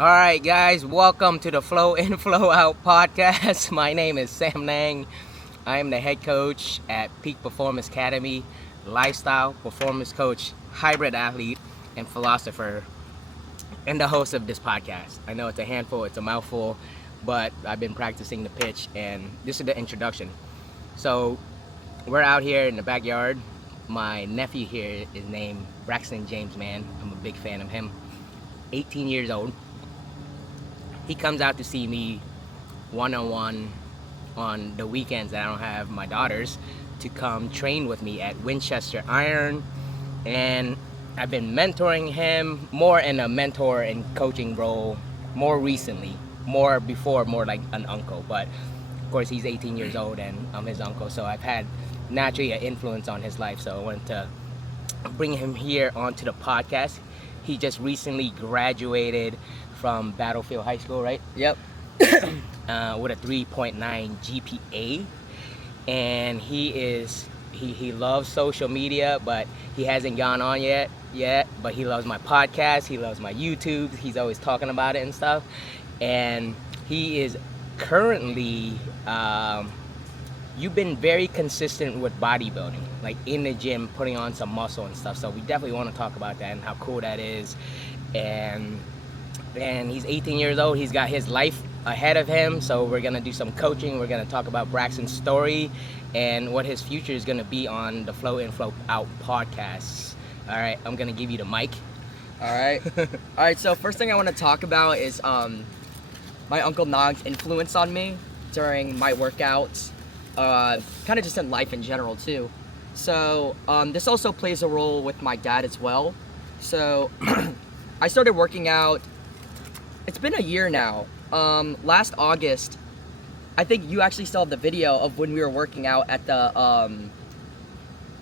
All right, guys, welcome to the Flow In, Flow Out podcast. My name is Samnang. I am the head coach at Peak Performance Academy, lifestyle performance coach, hybrid athlete, and philosopher, and the host of this podcast. I know it's a handful, it's a mouthful, but I've been practicing the pitch, and this is the introduction. So, we're out here in the backyard. My nephew here is named Braxton James Man. I'm a big fan of him. 18 years old. He comes out to see me one-on-one on the weekends that I don't have my daughters to come train with me at Winchester Iron, and I've been mentoring him more in a mentor and coaching role more recently, more before, more like an uncle, but of course he's 18 years old and I'm his uncle, so I've had naturally an influence on his life, so I wanted to bring him here onto the podcast. He just recently graduated from Battlefield High School, right? Yep. With a 3.9 GPA, and he loves social media, but he hasn't gone on yet. But he loves my podcast. He loves my YouTube. He's always talking about it and stuff. And he is currently. You've been very consistent with bodybuilding, like in the gym, putting on some muscle and stuff. So we definitely want to talk about that and how cool that is. And he's 18 years old. He's got his life ahead of him. So we're going to do some coaching. We're going to talk about Braxton's story and what his future is going to be on the Flow In, Flow Out podcasts. All right, I'm going to give you the mic. All right, so first thing I want to talk about is my Uncle Nog's influence on me during my workouts, kind of just in life in general too. So this also plays a role with my dad as well. So I started working out, it's been a year now. Last August, I think you actually saw the video of when we were working out at the,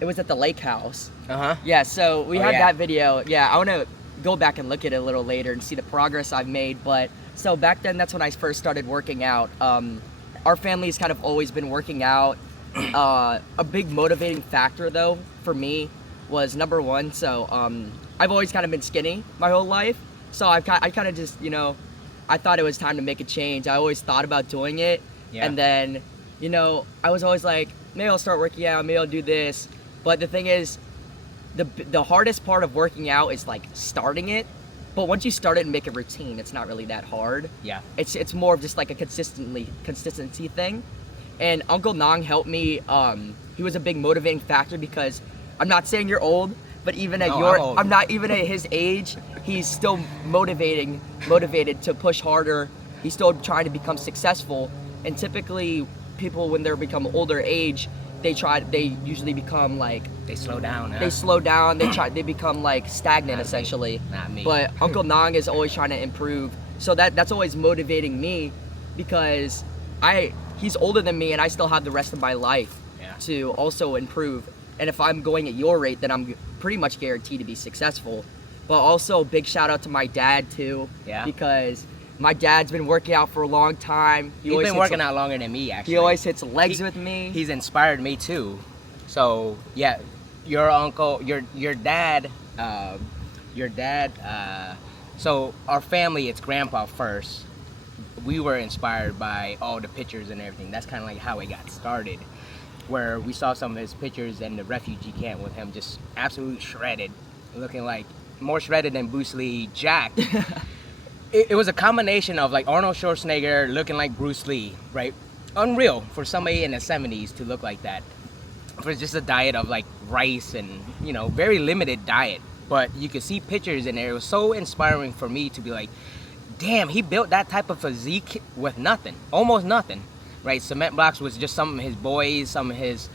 it was at the lake house. Uh-huh. Yeah, so we had yeah. that video. Yeah, I want to go back and look at it a little later and see the progress I've made. But so back then, that's when I first started working out. Our family's kind of always been working out. A big motivating factor though for me was number one. So I've always kind of been skinny my whole life. So I kind of just, I thought it was time to make a change. I always thought about doing it. Yeah. And then, I was always like, maybe I'll start working out, maybe I'll do this. But the thing is, the hardest part of working out is like starting it. But once you start it and make it routine, it's not really that hard. Yeah. It's more of just like a consistency thing. And Uncle Nong helped me. He was a big motivating factor because I'm not saying you're old, but even at I'm not even at his age, he's still motivated to push harder. He's still trying to become successful. And typically people, when they become older age, they usually become like, They slow down. Huh? they slow down, they become like stagnant essentially. Not me. But Uncle Nong is always trying to improve. So that's always motivating me because he's older than me and I still have the rest of my life to also improve. And if I'm going at your rate, then I'm pretty much guaranteed to be successful. But also big shout out to my dad too. Yeah. Because my dad's been working out for a long time. He's been working out longer than me, actually. He always hits legs with me. He's inspired me too. So yeah, your uncle, your dad. So our family, it's grandpa first. We were inspired by all the pictures and everything. That's kind of like how it got started, where we saw some of his pictures in the refugee camp with him just absolutely shredded, looking like more shredded than Bruce Lee, jacked. It was a combination of like Arnold Schwarzenegger looking like Bruce Lee, right? Unreal for somebody in the 70s to look like that. For just a diet of like rice and, very limited diet. But you could see pictures in there. It was so inspiring for me to be like, damn, he built that type of physique with nothing, almost nothing, right? Cement blocks was just some of his boys, some of his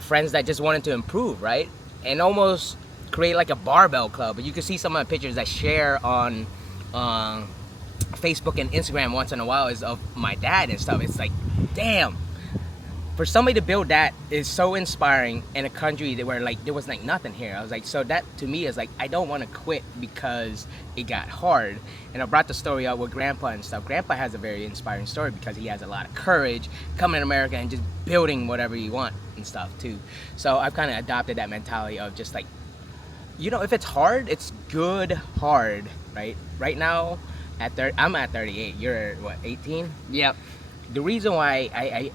friends that just wanted to improve, right? And almost create like a barbell club. But you can see some of the pictures I share on Facebook and Instagram once in a while is of my dad and stuff. It's like, damn, for somebody to build that is so inspiring in a country where like there was like nothing here. I was like, so that to me is like, I don't want to quit because it got hard. And I brought the story up with grandpa and stuff. Grandpa has a very inspiring story because he has a lot of courage coming to America and just building whatever you want and stuff too. So I've kind of adopted that mentality of just like, if it's hard, it's good hard, right? Right now, I'm at 38. You're what, 18? Yep. The reason why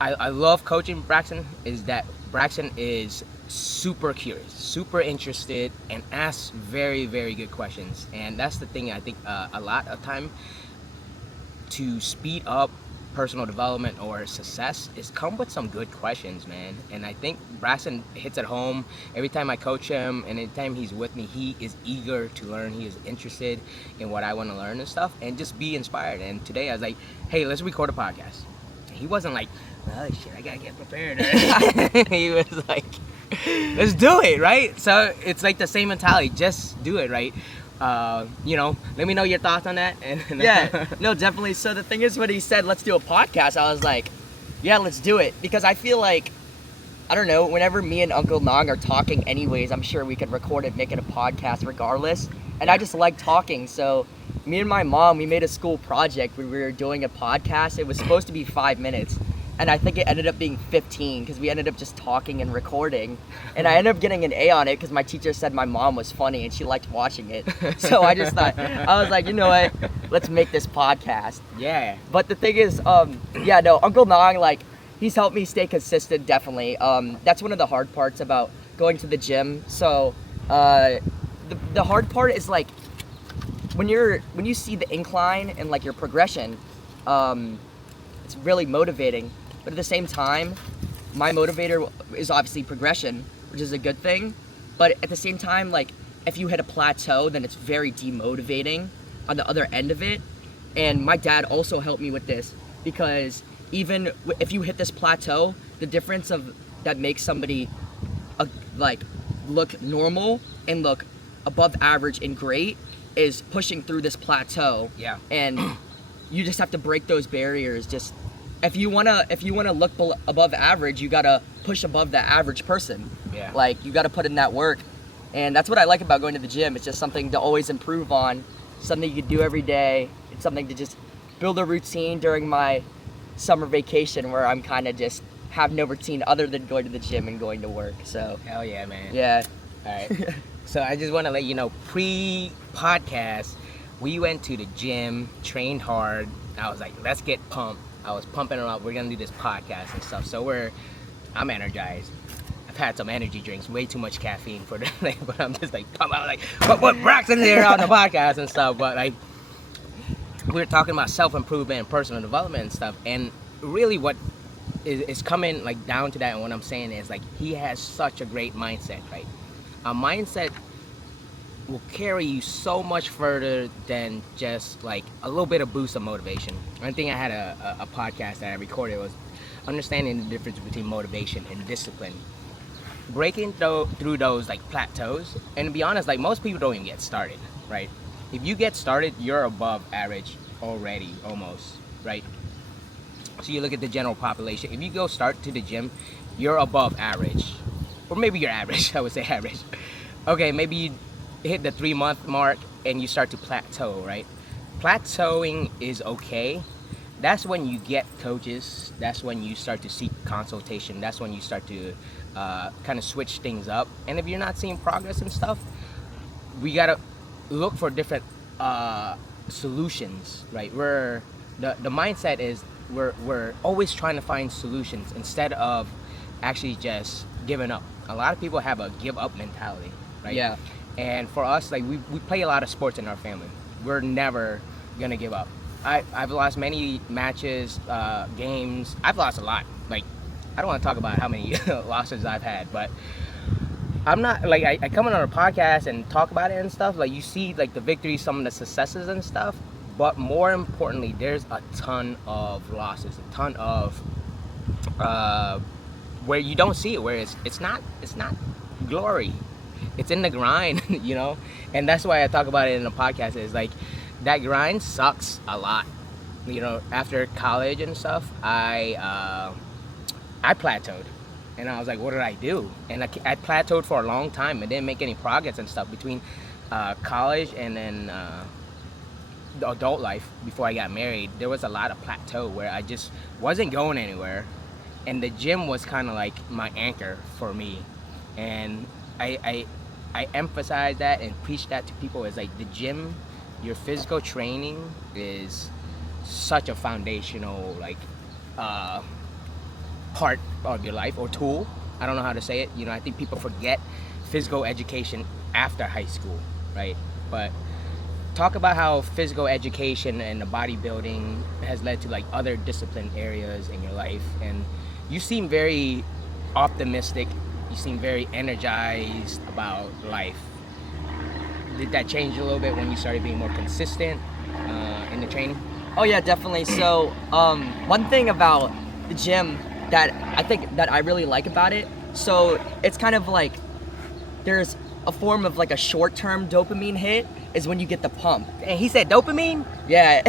I love coaching Braxton is that Braxton is super curious, super interested, and asks very, very good questions. And that's the thing I think a lot of time to speed up personal development or success is come with some good questions, man. And I think Braxton hits at home. Every time I coach him and anytime he's with me, he is eager to learn. He is interested in what I want to learn and stuff and just be inspired. And today I was like, hey, let's record a podcast. He wasn't like, oh shit, I gotta get prepared. He was like, let's do it, right? So it's like the same mentality, just do it, right? Let me know your thoughts on that. And Yeah, no, definitely. So the thing is, when he said, let's do a podcast, I was like, yeah, let's do it. Because I feel like, I don't know, whenever me and Uncle Nong are talking anyways, I'm sure we could record it, make it a podcast regardless. And I just like talking. So me and my mom, we made a school project where we were doing a podcast. It was supposed to be 5 minutes. And I think it ended up being 15 because we ended up just talking and recording. And I ended up getting an A on it because my teacher said my mom was funny and she liked watching it. So I just thought, I was like, you know what, let's make this podcast. Yeah. But the thing is, Uncle Nong, like, he's helped me stay consistent, definitely. That's one of the hard parts about going to the gym. So the hard part is, like, when you see the incline and, like, your progression, it's really motivating. But at the same time, my motivator is obviously progression, which is a good thing. But at the same time, like, if you hit a plateau, then it's very demotivating on the other end of it. And my dad also helped me with this because even if you hit this plateau, the difference of that makes somebody look normal and look above average and great is pushing through this plateau. Yeah. And you just have to break those barriers. Just if you wanna look above average, you gotta push above the average person. Yeah. Like, you gotta put in that work, and that's what I like about going to the gym. It's just something to always improve on, something you can do every day. It's something to just build a routine during my summer vacation where I'm kind of just have no routine other than going to the gym and going to work. So Hell yeah, man. yeah. All right. So I just want to let you know, pre-podcast, we went to the gym, trained hard. I was like, let's get pumped. I was pumping them up. We're going to do this podcast and stuff. So I'm energized. I've had some energy drinks, way too much caffeine for the day, but I'm just like pumped. I was like, what Braxton's here on the podcast and stuff. But like, we were talking about self-improvement and personal development and stuff. And really what is coming like down to that, and what I'm saying is, like, he has such a great mindset, right? A mindset will carry you so much further than just like a little bit of boost of motivation. One thing I had a podcast that I recorded was understanding the difference between motivation and discipline. Breaking through those like plateaus, and to be honest, like, most people don't even get started, right? If you get started, you're above average already, almost, right? So you look at the general population. If you go start to the gym, you're above average, or maybe you're average. I would say average. Okay, maybe you hit the 3-month mark and you start to plateau, right? Plateauing is okay. That's when you get coaches. That's when you start to seek consultation. That's when you start to kind of switch things up. And if you're not seeing progress and stuff, we gotta look for different solutions, right? Where the mindset is we're always trying to find solutions instead of actually just giving up. A lot of people have a give up mentality, right? Yeah. And for us, like, we play a lot of sports in our family. We're never gonna give up. I've lost many matches, games. I've lost a lot. Like, I don't want to talk about how many losses I've had, but I'm not like, I come on a podcast and talk about it and stuff. Like, you see like the victories, some of the successes and stuff. But more importantly, there's a ton of losses, a ton of where you don't see it, where it's not glory. It's in the grind, you know? And that's why I talk about it in the podcast, is like, that grind sucks a lot. You know, after college and stuff, I plateaued. And I was like, what did I do? And I plateaued for a long time and didn't make any progress and stuff between college and then the adult life before I got married. There was a lot of plateau where I just wasn't going anywhere. And the gym was kind of like my anchor for me. And I emphasize that and preach that to people, is like, the gym your physical training is such a foundational part of your life or tool. I don't know how to say it. I think people forget physical education after high school, right? But talk about how physical education and the bodybuilding has led to like other discipline areas in your life. And you seem very optimistic. You seem very energized about life. Did that change a little bit when you started being more consistent in the training? Oh yeah, definitely. So one thing about the gym that I think that I really like about it, so it's kind of like there's a form of like a short-term dopamine hit is when you get the pump. And he said dopamine? Yeah.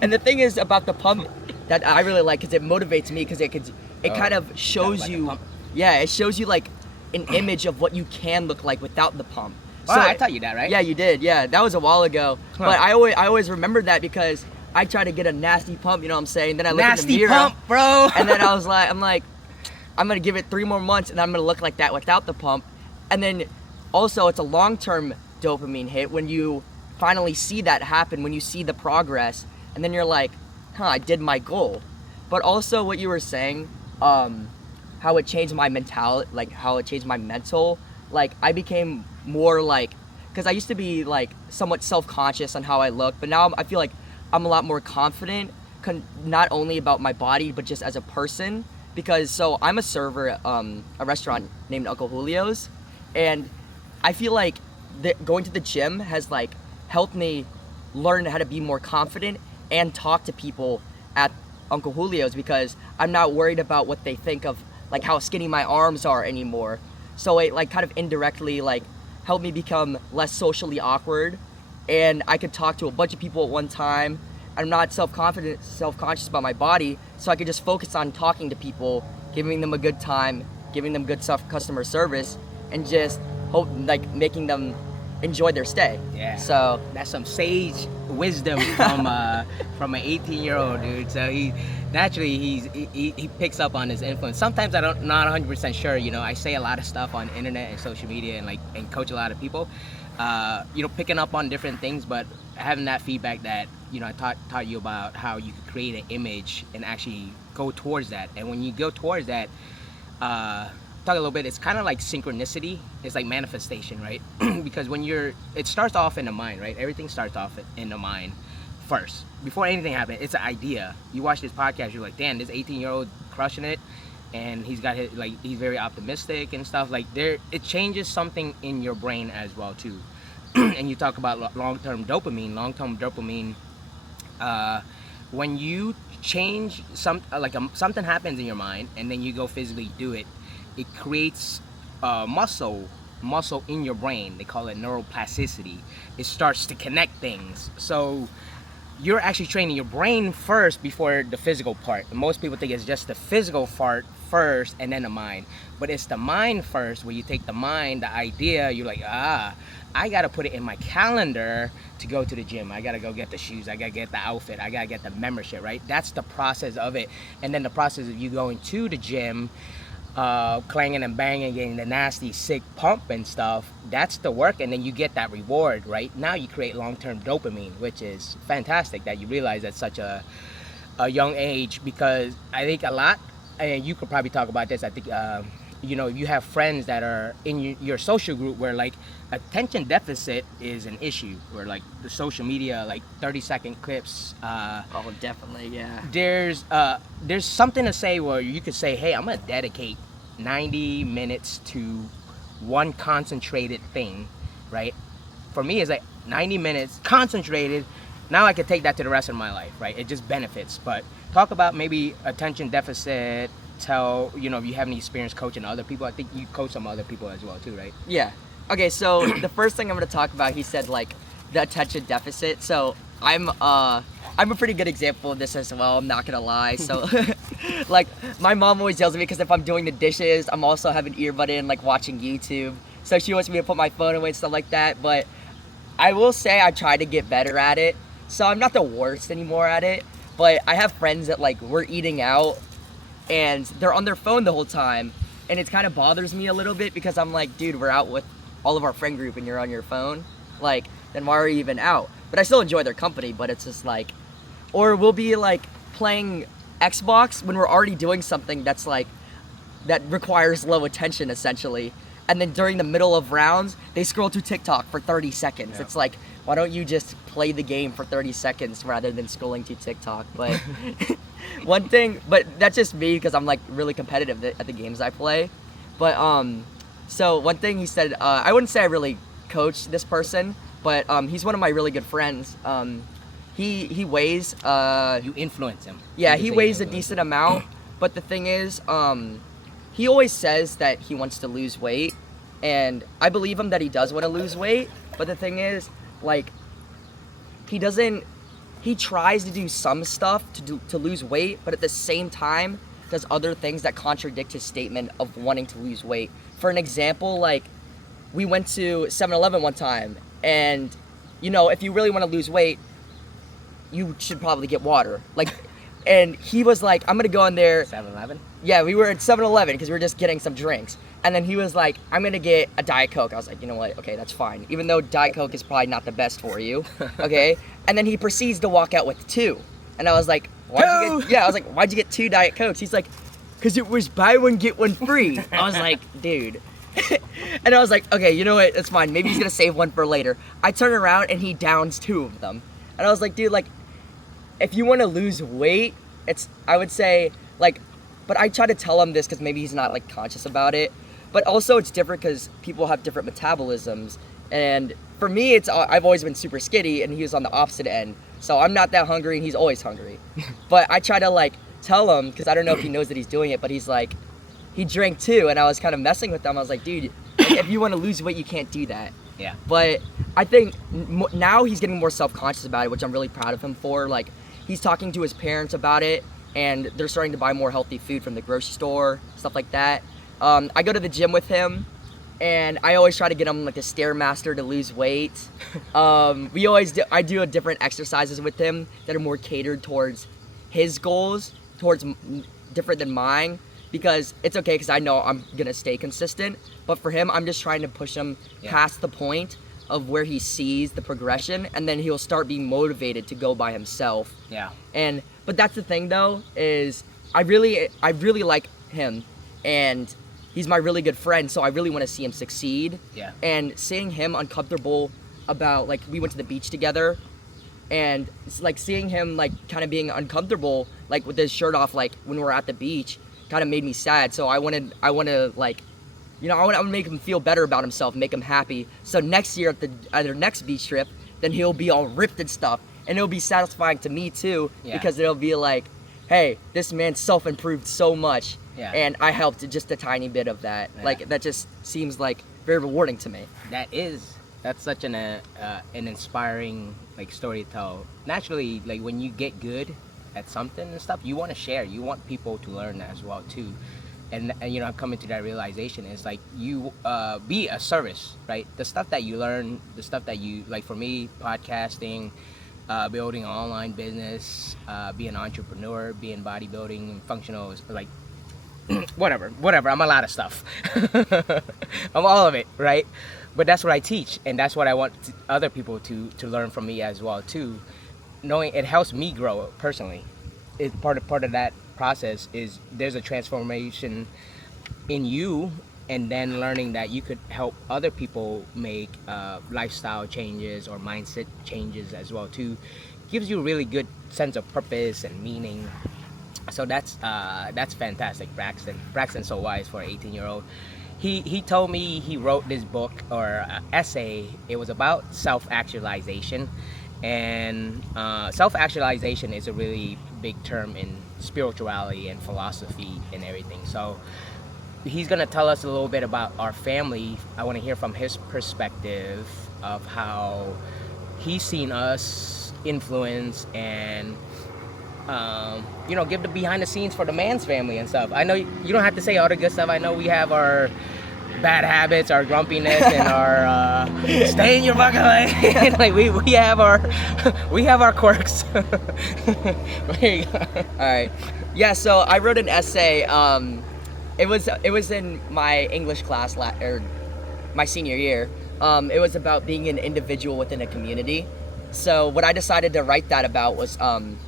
And the thing is about the pump that I really like is it motivates me because it kind of shows you, it shows you like an image of what you can look like without the pump. So I taught you that, right? Yeah, you did. Yeah, that was a while ago. Huh. But I always remembered that because I tried to get a nasty pump, you know what I'm saying? Then I looked in the mirror. Nasty pump, bro. And then I'm like, I'm gonna give it 3 more months and I'm gonna look like that without the pump. And then also it's a long-term dopamine hit when you finally see that happen, when you see the progress, and then you're like, I did my goal. But also what you were saying, how it changed my mentality, like how it changed my mental, like I became more like, because I used to be like somewhat self-conscious on how I look, but now I feel like I'm a lot more confident, not only about my body, but just as a person. Because so I'm a server at a restaurant named Uncle Julio's, and I feel like going to the gym has like helped me learn how to be more confident and talk to people at Uncle Julio's, because I'm not worried about what they think of like how skinny my arms are anymore. So it like kind of indirectly like helped me become less socially awkward, and I could talk to a bunch of people at one time. I'm not self-conscious about my body, so I could just focus on talking to people, giving them a good time, giving them good customer service, and just making them enjoy their stay. Yeah. So that's some sage wisdom from an 18-year-old dude. So he picks up on his influence. Sometimes not 100% sure. I say a lot of stuff on internet and social media and coach a lot of people. Picking up on different things, but having that feedback that I taught you about how you could create an image and actually go towards that. And when you go towards that, talk a little bit, it's kind of like synchronicity. It's like manifestation, right? Because it starts off in the mind, right? Everything starts off in the mind first. Before anything happens, it's an idea. You watch this podcast, you're like, damn, this 18-year-old crushing it. And he's very optimistic and stuff. It changes something in your brain as well too. And you talk about long-term dopamine. When you change something happens in your mind, and then you go physically do it, it creates muscle in your brain. They call it neuroplasticity. It starts to connect things. So you're actually training your brain first before the physical part. And most people think it's just the physical part first and then the mind. But it's the mind first, where you take the mind, the idea, you're like, I gotta put it in my calendar to go to the gym. I gotta go get the shoes. I gotta get the outfit. I gotta get the membership, right? That's the process of it. And then the process of you going to the gym, clanging and banging, getting the nasty, sick pump and stuff, that's the work. And then you get that reward, right? Now you create long-term dopamine, which is fantastic that you realize at such a young age, because I think a lot, and you could probably talk about this, I think, you have friends that are in your social group where like attention deficit is an issue, where like the social media, like 30-second clips. oh, definitely, yeah. There's something to say where you could say, hey, I'm gonna dedicate 90 minutes to one concentrated thing, right? For me, it's like 90 minutes concentrated. Now I could take that to the rest of my life, right? It just benefits. But talk about maybe attention deficit. If you have any experience coaching other people. I think you coach some other people as well too, right? Yeah. Okay, so the first thing I'm going to talk about, he said like the attention deficit. So I'm a pretty good example of this as well, I'm not going to lie. So like my mom always yells at me because if I'm doing the dishes, I'm also having earbud in, like watching YouTube. So she wants me to put my phone away and stuff like that. But I will say I try to get better at it. So I'm not the worst anymore at it. But I have friends that like we're eating out and they're on their phone the whole time, and it kind of bothers me a little bit because I'm like, dude, we're out with all of our friend group and you're on your phone. Like, then why are you even out? But I still enjoy their company, but it's just like, or we'll be like playing Xbox when we're already doing something that's like, that requires low attention essentially. And then during the middle of rounds, they scroll through TikTok for 30 seconds. Yeah. It's like, why don't you just play the game for 30 seconds rather than scrolling through TikTok? But one thing, but that's just me because I'm like really competitive at the games I play. But so one thing he said, I wouldn't say I really coach this person, but he's one of my really good friends. He weighs. You influence him. Yeah, You he say weighs you a decent amount. But the thing is, he always says that he wants to lose weight, and I believe him that he does want to lose weight. But the thing is, like, he doesn't. He tries to do some stuff to lose weight, but at the same time does other things that contradict his statement of wanting to lose weight. For an example, like, we went to 7-Eleven one time, and you know, if you really want to lose weight, you should probably get water. Like, and he was like, I'm gonna go in there. 7-Eleven? Yeah, we were at 7-Eleven because we were just getting some drinks. And then he was like, I'm gonna get a Diet Coke. I was like, you know what? Okay, that's fine. Even though Diet Coke is probably not the best for you. Okay? And then he proceeds to walk out with 2. And I was like, why'd you get 2 Diet Cokes? He's like, because it was buy one, get one free. I was like, dude. And I was like, okay, you know what? It's fine. Maybe he's gonna save one for later. I turn around and he downs 2 of them. And I was like, dude, like, if you want to lose weight, I would say, like, but I try to tell him this because maybe he's not, like, conscious about it. But also it's different because people have different metabolisms. And for me, I've always been super skinny, and he was on the opposite end. So I'm not that hungry, and he's always hungry. But I try to, like, tell him, because I don't know if he knows that he's doing it, but he's like, he drank 2, and I was kind of messing with him. I was like, dude, like, if you want to lose weight, you can't do that. Yeah. But I think now he's getting more self-conscious about it, which I'm really proud of him for. Like, he's talking to his parents about it, and they're starting to buy more healthy food from the grocery store, stuff like that. I go to the gym with him, and I always try to get him like a Stairmaster to lose weight. I do different exercises with him that are more catered towards his goals, different than mine, because it's okay because I know I'm gonna stay consistent. But for him, I'm just trying to push him past the point of where he sees the progression, and then he'll start being motivated to go by himself. Yeah. But that's the thing though, is I really like him, and he's my really good friend, so I really want to see him succeed. Yeah. And seeing him uncomfortable about, like, we went to the beach together, and it's like seeing him like kind of being uncomfortable, like with his shirt off, like when we were at the beach, kind of made me sad. So I want to like, you know, I want to make him feel better about himself, make him happy. So next year at their next beach trip, then he'll be all ripped and stuff, and it'll be satisfying to me too, because it'll be like, hey, this man self-improved so much. Yeah. And I helped just a tiny bit of that. Yeah. Like, that just seems like very rewarding to me. That's such an inspiring, like, story to tell. Naturally, like, when you get good at something and stuff, you want to share. You want people to learn that as well too. And you know, I'm coming to that realization is like, you be a service, right? The stuff that you learn, the stuff that you, like, for me, podcasting, building an online business, being an entrepreneur, being bodybuilding, functional, like, whatever, I'm a lot of stuff. I'm all of it, right? But that's what I teach, and that's what I want other people to learn from me as well too. Knowing it helps me grow personally. It's part of that process is there's a transformation in you, and then learning that you could help other people make lifestyle changes or mindset changes as well too. Gives you a really good sense of purpose and meaning. So that's fantastic, Braxton. Braxton's so wise for an 18-year-old. He told me he wrote this book or essay. It was about self-actualization, and self-actualization is a really big term in spirituality and philosophy and everything. So he's gonna tell us a little bit about our family. I want to hear from his perspective of how he's seen us influence and you know, give the behind the scenes for the man's family and stuff. I know you don't have to say all the good stuff. I know we have our bad habits, our grumpiness, and our stay in your fucking lane. Like we have our quirks. There you go. All right. Yeah. So I wrote an essay. It was in my English class or my senior year. It was about being an individual within a community. So what I decided to write that about was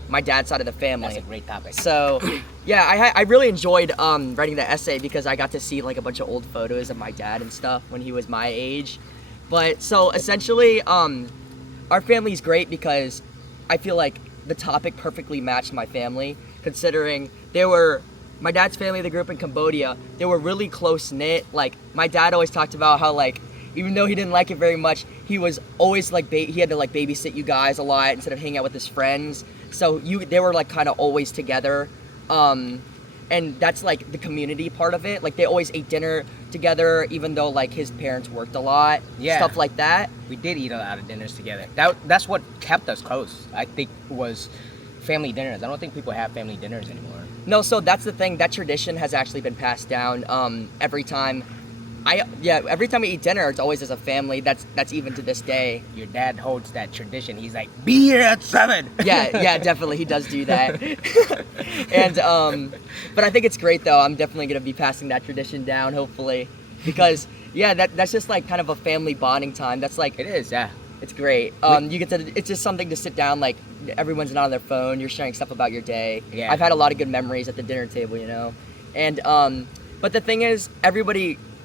my dad's side of the family. That's a great topic. So, yeah, I really enjoyed writing the essay because I got to see like a bunch of old photos of my dad and stuff when he was my age. But so essentially, our family's great because I feel like the topic perfectly matched my family, considering my dad's family, they grew up in Cambodia. They were really close knit. Like my dad always talked about how like, even though he didn't like it very much, he was always like he had to like babysit you guys a lot instead of hanging out with his friends. So they were like kind of always together, and that's like the community part of it. Like they always ate dinner together, even though like his parents worked a lot, stuff like that. We did eat a lot of dinners together. That's what kept us close. I think was family dinners. I don't think people have family dinners anymore. No, so that's the thing. That tradition has actually been passed down every time. Every time we eat dinner, it's always as a family. That's even to this day. Your dad holds that tradition. He's like, be here at 7. Yeah, definitely. He does do that. And, but I think it's great though. I'm definitely going to be passing that tradition down, hopefully. Because, that's just like kind of a family bonding time. That's like... It is, yeah. It's great. It's just something to sit down, like, everyone's not on their phone. You're sharing stuff about your day. Yeah. I've had a lot of good memories at the dinner table, you know? And, but the thing is,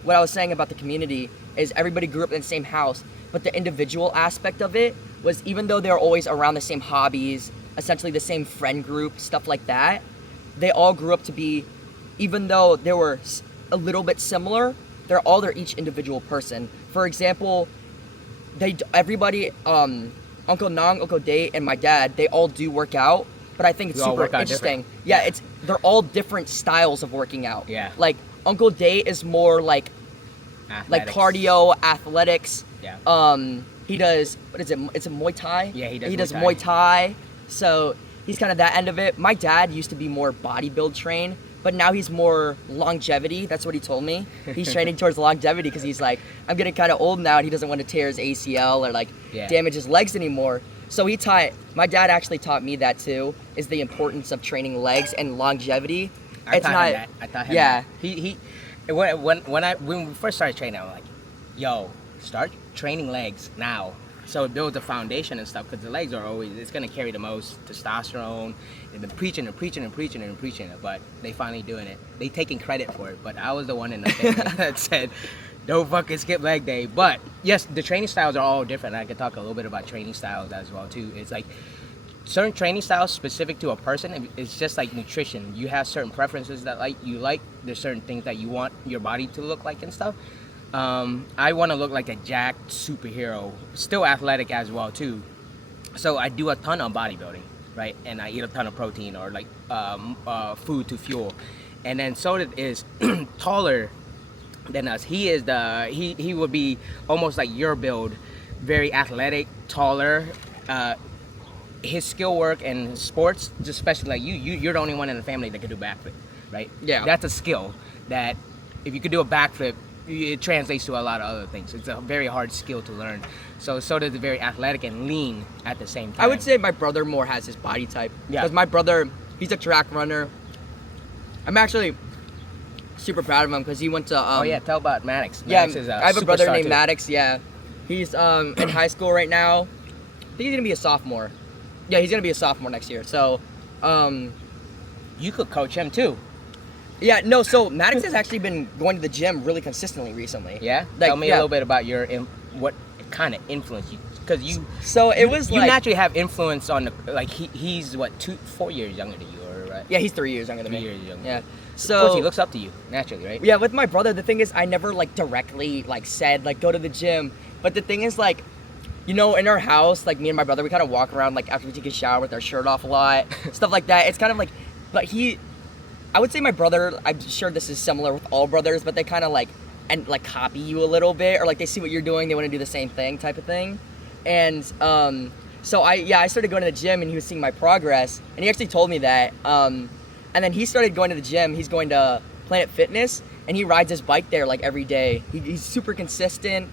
what I was saying about the community is everybody grew up in the same house, but the individual aspect of it was, even though they were always around the same hobbies, essentially the same friend group, stuff like that, they all grew up to be, even though they were a little bit similar, they're each individual person. For example, everybody, Uncle Nang, Uncle Day, and my dad, they all do work out, but I think it's super interesting. Yeah, they're all different styles of working out. Yeah. Like, Uncle Day is more like cardio, athletics. Yeah. He does, what is it? It's a Muay Thai? Yeah, he does. He does Muay Thai. So he's kind of that end of it. My dad used to be more bodybuild trained, but now he's more longevity. That's what he told me. He's training towards longevity because he's like, I'm getting kind of old now and he doesn't want to tear his ACL or like damage his legs anymore. So my dad actually taught me that too, is the importance of training legs and longevity. I taught him that. He when we first started training, I was like, yo, start training legs now. So build the foundation and stuff, because the legs are always, it's gonna carry the most testosterone. They've been preaching it, but they finally doing it. They taking credit for it, but I was the one in the family that said, don't fucking skip leg day. But yes, the training styles are all different. I could talk a little bit about training styles as well too. It's like certain training styles specific to a person. It's just like nutrition. You have certain preferences that you like. There's certain things that you want your body to look like and stuff. I want to look like a jacked superhero, still athletic as well too. So I do a ton of bodybuilding, right? And I eat a ton of protein or like food to fuel. And then Soda is taller than us. He would be almost like your build, very athletic, taller. His skill work and sports, especially like you're the only one in the family that can do backflip, right? Yeah. That's a skill that if you could do a backflip, it translates to a lot of other things. It's a very hard skill to learn. So Soda's very athletic and lean at the same time. I would say my brother more has his body type. Yeah. Because my brother, he's a track runner. I'm actually super proud of him because he went to... tell about Maddox. Yeah, Maddox is I have a brother named too. Maddox, yeah. He's in high school right now. I think he's going to be a sophomore. Yeah, he's going to be a sophomore next year. So, you could coach him too. Yeah, no, so Maddox has actually been going to the gym really consistently recently. Yeah? Tell me a little bit about what kind of influence you... Because you naturally have influence on he's what 4 years younger than you, right? Yeah, he's 3 years younger than me. 3 years younger. Yeah. So of course he looks up to you naturally, right? Yeah, with my brother, the thing is I never directly said go to the gym, but the thing is in our house, me and my brother, we kind of walk around after we take a shower with our shirt off a lot, stuff like that. It's kind of but I would say my brother, I'm sure this is similar with all brothers, but they kind of copy you a little bit, or they see what you're doing, they want to do the same thing type of thing. And so I started going to the gym and he was seeing my progress, and he actually told me that. And then he started going to the gym. He's going to Planet Fitness and he rides his bike there every day. He's super consistent.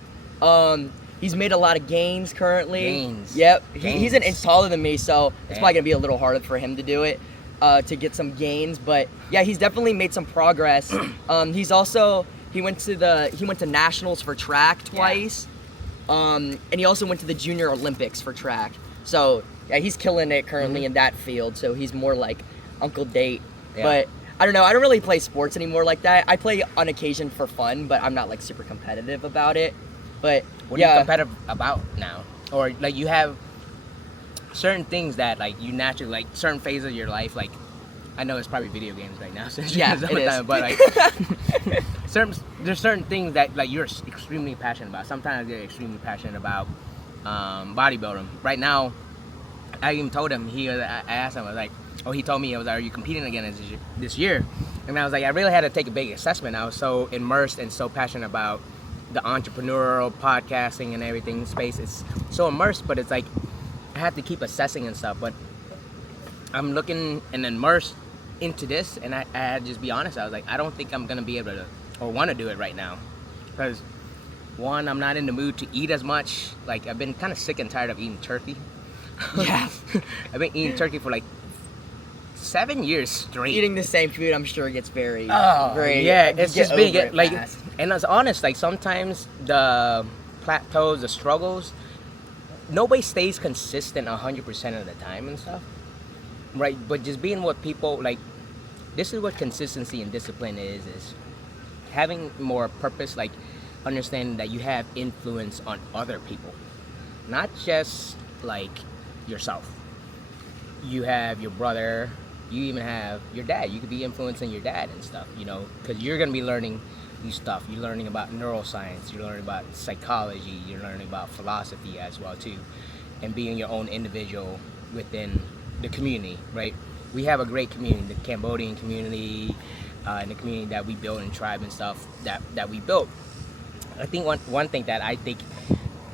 He's made a lot of gains currently. Yep. He's an inch taller than me, so it's probably gonna be a little harder for him to do it, to get some gains. But yeah, he's definitely made some progress. He went to nationals for track twice. And he also went to the Junior Olympics for track. So yeah, he's killing it currently in that field. So he's more like Uncle Date. Yeah. But I don't know. I don't really play sports anymore like that. I play on occasion for fun, but I'm not like super competitive about it. But What are you competitive about now? Or like you have certain things that like you naturally like certain phases of your life. Like I know it's probably video games right now. Since Yeah, it is. But like there's certain things that like you're extremely passionate about. Sometimes you're extremely passionate about bodybuilding. Right now, I even told him I asked him, I was like, he told me, are you competing again this year? And I was like, I really had to take a big assessment. I was so immersed and so passionate about the entrepreneurial podcasting and everything space. It's so immersed, but it's like I have to keep assessing and stuff. But I'm looking and immersed into this, and I had to just be honest. I was like, I don't think I'm gonna be able to or want to do it right now, because one, I'm not in the mood to eat as much. Like I've been kind of sick and tired of eating turkey. yeah, I've been eating turkey for like 7 years straight. eating the same food, I'm sure gets very, it's just being like, fast. and as honest, like sometimes the plateaus, the struggles, nobody stays consistent 100% of the time and stuff, right? But just being with people, like this is what consistency and discipline is having more purpose, like understanding that you have influence on other people, not just like yourself. You have your brother, you even have your dad. You could be influencing your dad and stuff, because you're going to be learning new stuff. You're learning about neuroscience, you're learning about psychology, you're learning about philosophy as well too, and being your own individual within the community, right? We have a great community, the Cambodian community, and the community that we built in tribe and stuff that we built. I think one thing that I think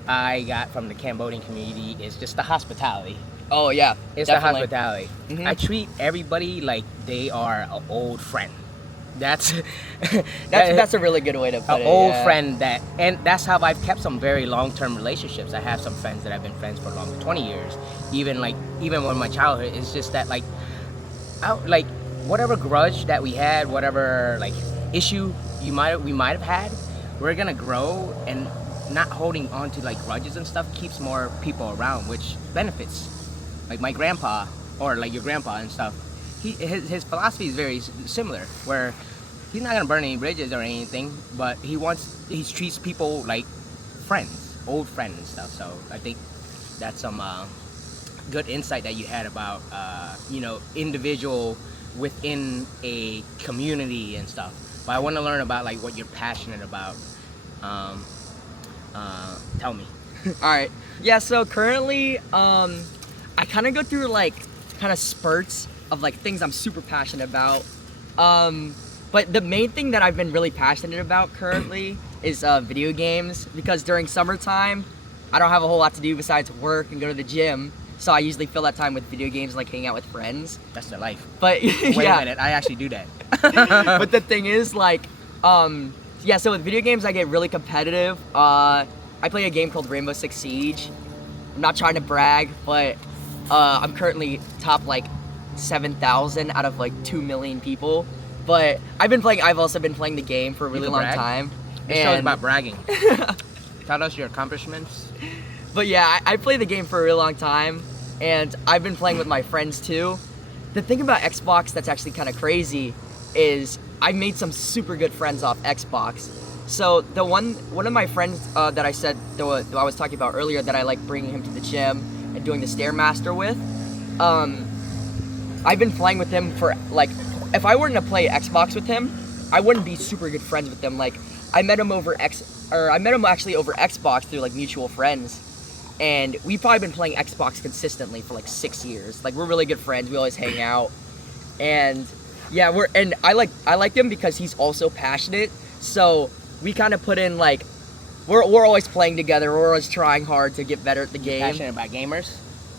I got from the Cambodian community is just the hospitality. Oh yeah, It's definitely. the hospitality. Mhm. I treat everybody like they are an old friend. That's That's a really good way to put an it. old yeah. friend and that's how I've kept some very long-term relationships. I have some friends that I've been friends for longer, 20 years. Even when my childhood, it's just that like whatever grudge that we had, whatever like issue we might have had, we're gonna grow, and not holding on to like grudges and stuff keeps more people around, which benefits. Like my grandpa, or like your grandpa and stuff, his philosophy is very similar, where he's not gonna burn any bridges or anything, but he treats people like friends, old friends and stuff. So I think that's some good insight that you had about individual within a community and stuff. But I want to learn about like what you're passionate about. Tell me. All right. Yeah. So currently, I kind of go through like kind of spurts of like things I'm super passionate about. But the main thing that I've been really passionate about currently is video games, because during summertime, I don't have a whole lot to do besides work and go to the gym. So I usually fill that time with video games, like hanging out with friends. That's their life. But Wait yeah. a minute, I actually do that. But the thing is, like, so with video games, I get really competitive. I play a game called Rainbow Six Siege. I'm not trying to brag, but I'm currently top like 7,000 out of like 2 million people. But I've also been playing the game for a really long time. This show's about bragging. Tell us your accomplishments. But yeah, I play the game for a really long time, and I've been playing with my friends too. The thing about Xbox that's actually kind of crazy is I made some super good friends off Xbox. So the one of my friends that I said that I was talking about earlier, that I like bringing him to the gym and doing the Stairmaster with, I've been playing with him for like, if I weren't to play Xbox with him, I wouldn't be super good friends with him. Like I met him actually over Xbox through like mutual friends. And we've probably been playing Xbox consistently for like 6 years. Like we're really good friends. We always hang out, and yeah, I like him because he's also passionate. So we kind of put in like, we're always playing together. We're always trying hard to get better at the game. Passionate about gamers?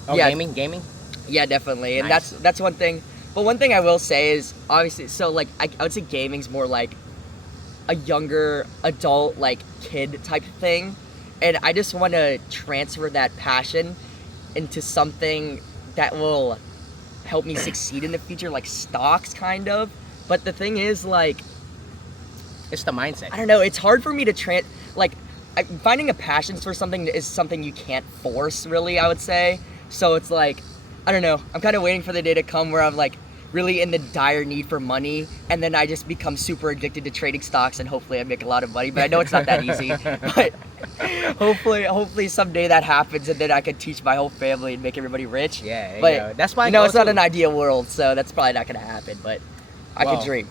Oh, Yeah. gaming. Yeah, definitely. And Nice. that's one thing. But one thing I will say is obviously, so like I would say gaming's more like a younger adult, like kid type thing. And I just want to transfer that passion into something that will help me succeed in the future, like stocks, kind of. But the thing is, like, It's the mindset. I don't know, it's hard for me to like, finding a passion for something is something you can't force, really, I would say. So it's like, I don't know, I'm kind of waiting for the day to come where I'm like really in the dire need for money, and then I just become super addicted to trading stocks, and hopefully I make a lot of money. But I know it's not that easy. But hopefully someday that happens, and then I can teach my whole family and make everybody rich. Yeah, but yeah. That's my it's not go-to. an ideal world, so that's probably not gonna happen. But I Well, can dream.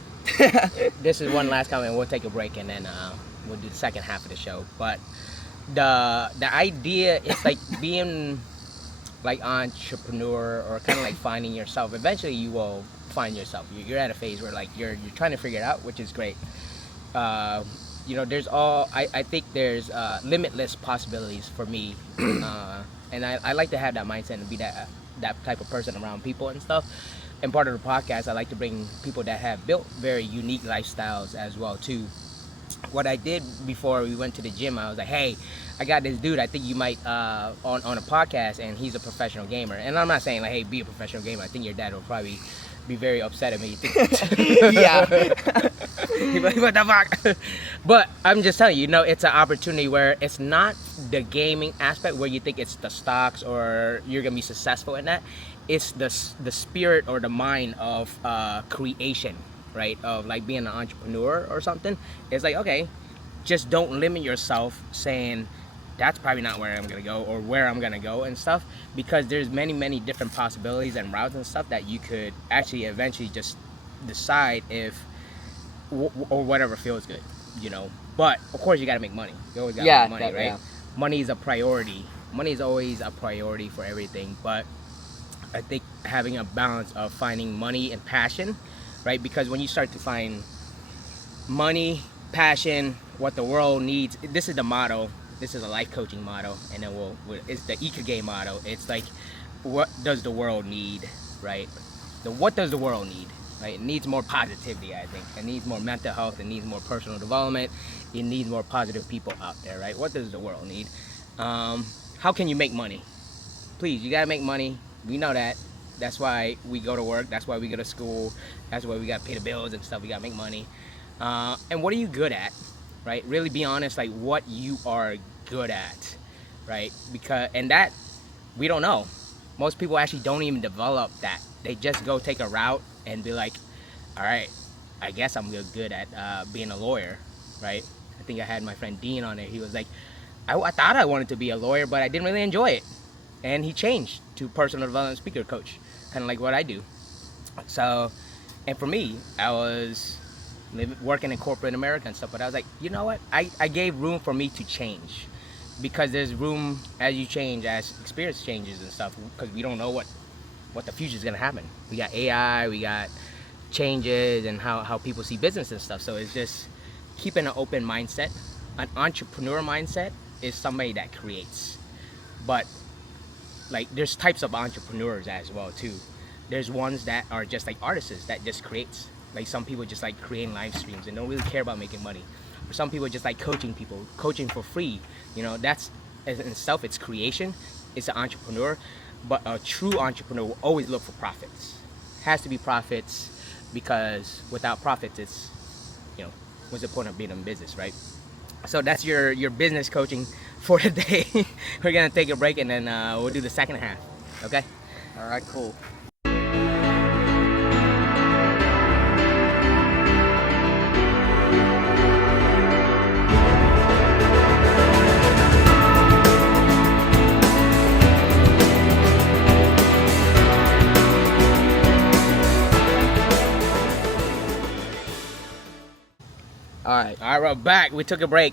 This is one last comment. We'll take a break and then we'll do the second half of the show. But the idea is like being like entrepreneur or kind of like finding yourself. Eventually, you will find yourself. You're at a phase where like you're trying to figure it out, which is great. There's I think there's limitless possibilities for me, and I like to have that mindset and be that type of person around people and stuff. And part of the podcast, I like to bring people that have built very unique lifestyles as well too. What I did before we went to the gym, I was like, hey, I got this dude, I think you might on a podcast, and he's a professional gamer. And I'm not saying like, hey, be a professional gamer. I think your dad will probably be very upset at me. Yeah. He's like, what the fuck? But I'm just telling you, it's an opportunity where it's not the gaming aspect where you think it's the stocks or you're gonna be successful in that. It's the spirit or the mind of creation, right? Of like being an entrepreneur or something. It's like, okay, just don't limit yourself saying that's probably not where I'm gonna go or where I'm gonna go and stuff, because there's many different possibilities and routes and stuff that you could actually eventually just decide if or whatever feels good, But of course you gotta make money. You always gotta make money, right? Yeah. Money is a priority. Money is always a priority for everything, but I think having a balance of finding money and passion, right? Because when you start to find money, passion, what the world needs, this is the motto. This is a life coaching motto, and then it's the Ikage motto. It's like, what does the world need, right? What does the world need, right? It needs more positivity, I think. It needs more mental health. It needs more personal development. It needs more positive people out there, right? What does the world need? How can you make money? Please, you gotta make money. We know that. That's why we go to work. That's why we go to school. That's why we gotta pay the bills and stuff. We gotta make money. And what are you good at, right? Really be honest, like what you are good at, right? And that we don't know. Most people actually don't even develop that. They just go take a route and be like, all right, I guess I'm good at being a lawyer, right? I think I had my friend Dean on there. He was like, I thought I wanted to be a lawyer, but I didn't really enjoy it. And he changed to personal development speaker coach, kind of like what I do. So, and for me, I was working in corporate America and stuff, but I was like, you know what? I gave room for me to change, because there's room as you change, as experience changes and stuff, because we don't know what the future is going to happen. We got AI, we got changes and how people see business and stuff. So it's just keeping an open mindset. An entrepreneur mindset is somebody that creates, but like there's types of entrepreneurs as well too. There's ones that are just like artists that just creates. Like some people just like creating live streams and don't really care about making money. Or some people just like coaching people, coaching for free. That's in itself, it's creation. It's an entrepreneur, but a true entrepreneur will always look for profits. Has to be profits, because without profits, it's what's the point of being in business, right? So that's your business coaching for today. We're gonna take a break and then we'll do the second half. Okay? All right, cool. All right, we're back. We took a break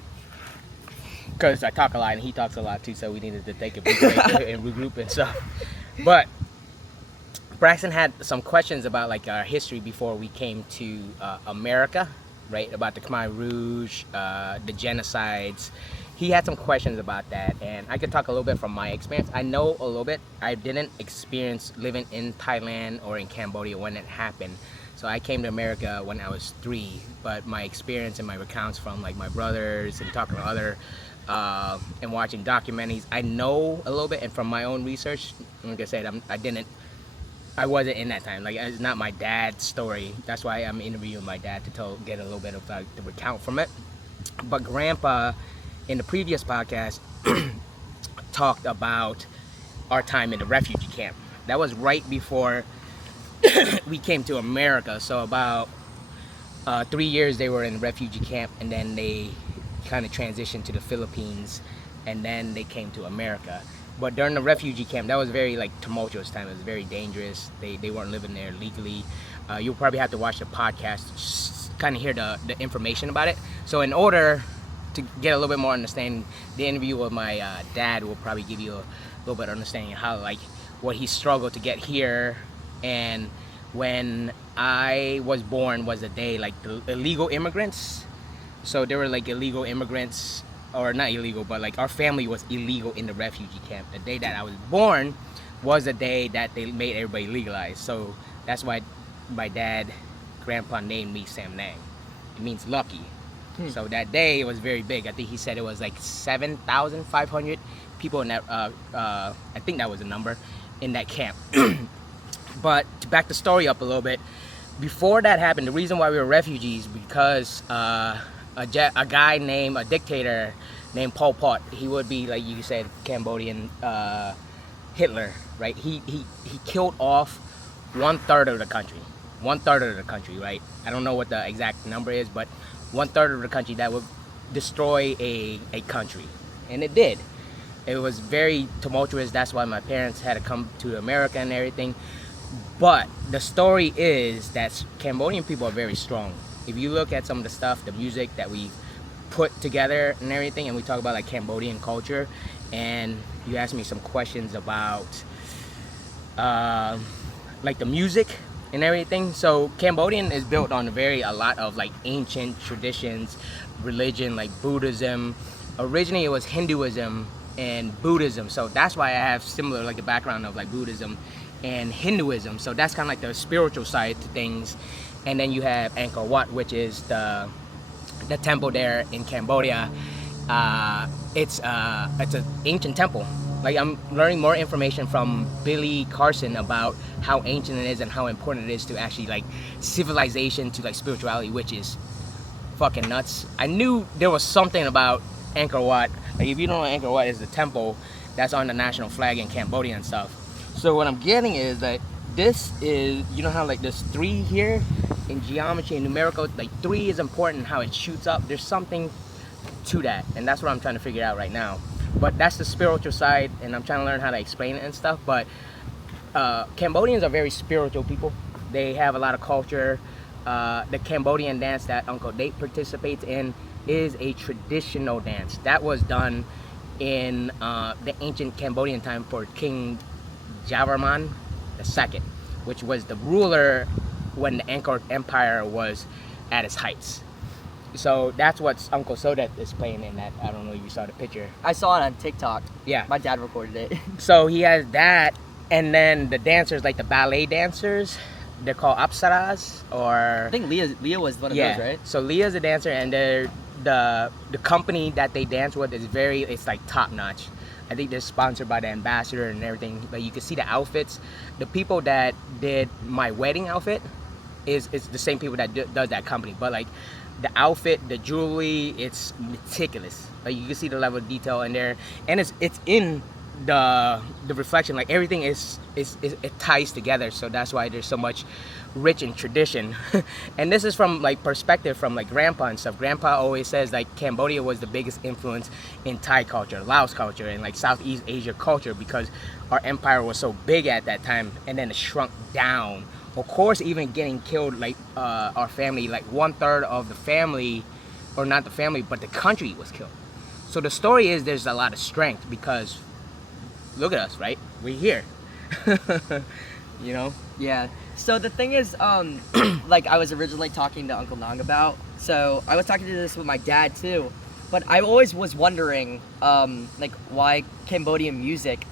because I talk a lot and he talks a lot too, so we needed to take a big break and regroup and stuff. But Braxton had some questions about like our history before we came to America, right? About the Khmer Rouge, the genocides. He had some questions about that, and I could talk a little bit from my experience. I know a little bit. I didn't experience living in Thailand or in Cambodia when it happened. So I came to America when I was 3, but my experience and my recounts from like my brothers and talking to other and watching documentaries, I know a little bit, and from my own research, like I said, I wasn't in that time. Like, it's not my dad's story. That's why I'm interviewing my dad to get a little bit of the recount from it. But Grandpa, in the previous podcast talked about our time in the refugee camp. That was right before we came to America. So about 3 years they were in refugee camp, and then they kind of transitioned to the Philippines, and then they came to America. But during the refugee camp, that was very like tumultuous time. It was very dangerous. They weren't living there legally. You'll probably have to watch the podcast to kind of hear the information about it. So in order to get a little bit more understanding, the interview with my dad will probably give you a little bit of understanding of how like what he struggled to get here. And when I was born was the day like the illegal immigrants. So there were like illegal immigrants, or not illegal, but like our family was illegal in the refugee camp. The day that I was born was the day that they made everybody legalized. So that's why my dad, grandpa named me Samnang. It means lucky. So that day it was very big. I think he said it was like 7,500 people in that. I think that was the number in that camp. But to back the story up a little bit, before that happened, the reason why we were refugees because a dictator named Pol Pot, he would be like you said, Cambodian Hitler, right? He killed off 1/3 of the country. 1/3 of the country, right? I don't know what the exact number is, but 1/3 of the country that would destroy a country, and it did. It was very tumultuous. That's why my parents had to come to America and everything. But the story is that Cambodian people are very strong. If you look at some of the stuff, the music that we put together and everything, and we talk about like Cambodian culture, and you asked me some questions about like the music and everything. So Cambodian is built on a lot of like ancient traditions, religion, like Buddhism. Originally it was Hinduism and Buddhism, so that's why I have similar like the background of like Buddhism and Hinduism. So that's kind of like the spiritual side to things. And then you have Angkor Wat, which is the temple there in Cambodia. It's an ancient temple. Like I'm learning more information from Billy Carson about how ancient it is and how important it is to actually like civilization to like spirituality, which is fucking nuts. I knew there was something about Angkor Wat. Like if you don't know, Angkor Wat is the temple that's on the national flag in Cambodia and stuff. So what I'm getting is that this is, you know how like there's 3 here in geometry and numerical, like 3 is important, how it shoots up. There's something to that, and that's what I'm trying to figure out right now. But that's the spiritual side, and I'm trying to learn how to explain it and stuff. But Cambodians are very spiritual people. They have a lot of culture. The Cambodian dance that Uncle Date participates in is a traditional dance that was done in the ancient Cambodian time for King Jayavarman II, which was the ruler when the Angkor Empire was at its heights. So that's what Uncle Sodet is playing in that. I don't know if you saw the picture. I saw it on TikTok. Yeah. My dad recorded it. So he has that, and then the dancers, like the ballet dancers, they're called apsaras, or I think Leah was one of those, right? So Leah's a dancer, and the company that they dance with is it's like top notch. I think they're sponsored by the ambassador and everything. But you can see the outfits. The people that did my wedding outfit is the same people that does that company. But like the outfit, the jewelry, it's meticulous. Like you can see the level of detail in there, and it's in the reflection. Like everything is it ties together. So that's why there's so much rich in tradition. And this is from like perspective from like grandpa and stuff. Grandpa always says like Cambodia was the biggest influence in Thai culture, Laos culture, and like Southeast Asia culture, because our empire was so big at that time, and then it shrunk down. Of course, even getting killed, like our family, like 1/3 of the family, or not the family, but the country was killed. So the story is there's a lot of strength because look at us, right? We're here. You know? Yeah. So the thing is, like I was originally talking to Uncle Nang about. So I was talking to this with my dad too, but I always was wondering, like why Cambodian music.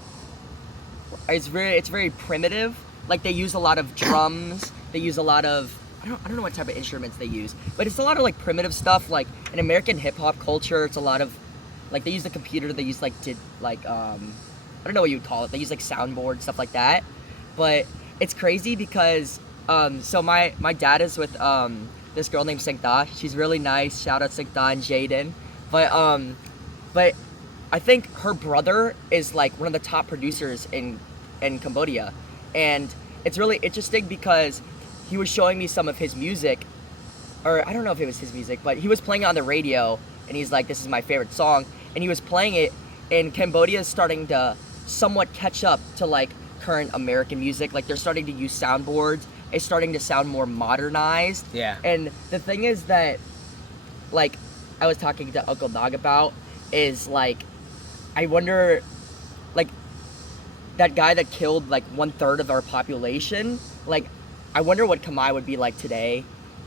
It's very primitive. Like they use a lot of drums. They use a lot of I don't know what type of instruments they use, but it's a lot of like primitive stuff. Like in American hip hop culture, it's a lot of like they use the computer. They use I don't know what you would call it. They use like soundboard, stuff like that. But it's crazy because so my dad is with this girl named Singta. She's really nice. Shout out Singta and Jaden. But But I think her brother is like one of the top producers in Cambodia, and it's really interesting because he was showing me some of his music, or I don't know if it was his music, but he was playing it on the radio, and he's like, "This is my favorite song," and he was playing it, and Cambodia is starting to somewhat catch up to like current American music. Like they're starting to use soundboards. It's starting to sound more modernized. Yeah. And the thing is that, like, I was talking to Uncle Nog about is like, I wonder, like, that guy that killed like 1/3 of our population. Like, I wonder what Khmer would be like today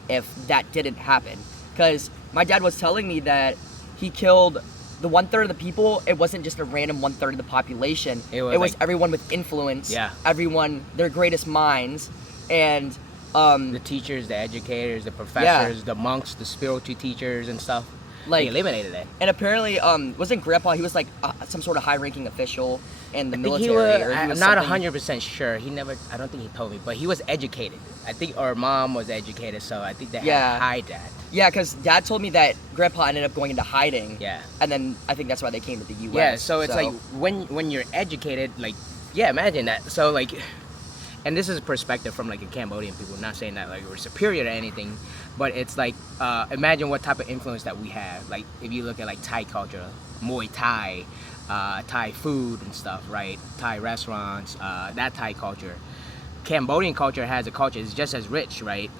if that didn't happen. Because my dad was telling me that he killed the 1/3 of the people. It wasn't just a random 1/3 of the population. It was like, everyone with influence. Yeah. Everyone, their greatest minds, and the teachers, the educators, the professors, the monks, the spiritual teachers and stuff. Like, they eliminated it. And apparently, wasn't Grandpa? He was like some sort of high-ranking official in the military. I'm not 100% sure. I don't think he told me, but he was educated. I think our mom was educated, so I think they had to hide that. Yeah, because Dad told me that Grandpa ended up going into hiding. Yeah. And then I think that's why they came to the U.S. Yeah, so it's like when you're educated, like, yeah, imagine that. So like, and this is a perspective from like a Cambodian people, not saying that like we're superior to anything, but it's like, imagine what type of influence that we have. Like if you look at like Thai culture, Muay Thai, Thai food and stuff, right? Thai restaurants, that Thai culture. Cambodian culture has a culture, it's just as rich, right?